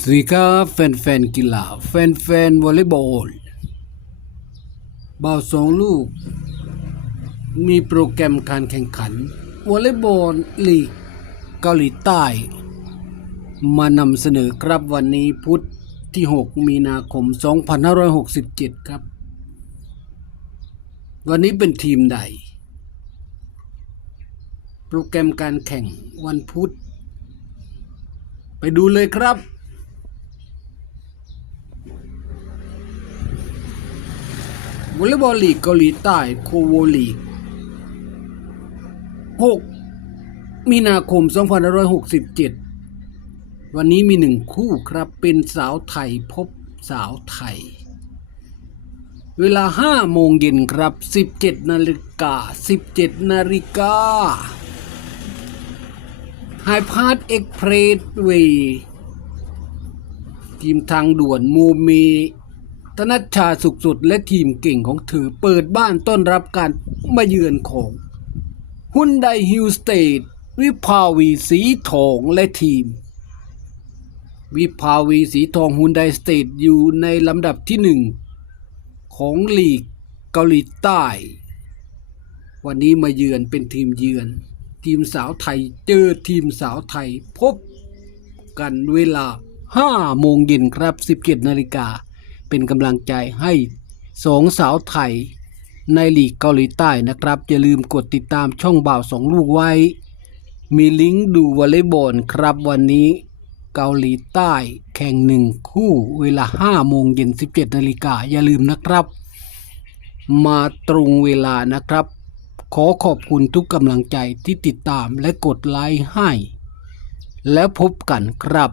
สวัสดีครับแฟนๆกีฬาแฟนๆวอลเลย์บอลบ่าวสองลูก มีโปรแกรมการแข่งขันวอลเลย์บอลลีกเกาหลีใต้ มานำเสนอครับวันนี้พุธที่ 6 มีนาคม 2567 ครับ วันนี้เป็นทีมใด โปรแกรมการแข่งวันพุธ ไปดูเลยครับ วอลเลย์บอลลีกเกาหลีใต้โคโวลีก 6 มีนาคม 2567 วันนี้มีหนึ่งคู่ครับเป็นสาวไทยพบสาวไทย เวลา 5 โมงเย็นครับ 17 นาฬิกา 17 นาฬิกาไฮพาร์ตเอ็กเพรสเวย์ทีมทางด่วนมูมี ธนัชชาสุขสุดและทีมเก่งของเธอเปิดบ้านต้อนรับการมาเยือนของฮุนไดฮิลสเตทวิภาวีสีทองและทีม วิภาวีสีทองฮุนไดสเตทอยู่ในลำดับที่หนึ่งของลีกเกาหลีใต้ วันนี้มาเยือนเป็นทีมเยือน ทีมสาวไทยเจอทีมสาวไทยพบกันเวลา5โมงเย็นครับ 17นาฬิกา เป็นกำลังใจให้สองสาวไทยในลีกเกาหลีใต้นะครับ อย่าลืมกดติดตามช่องบ่าวสองลูกไว้ มีลิงก์ดูวอลเลย์บอลครับวันนี้เกาหลีใต้แข่งหนึ่งคู่เวลา5โมงเย็น 17นาฬิกาอย่าลืมนะครับ มาตรงเวลานะครับ ขอขอบคุณทุกกำลังใจที่ติดตามและกดไลค์ให้ แล้วพบกันครับ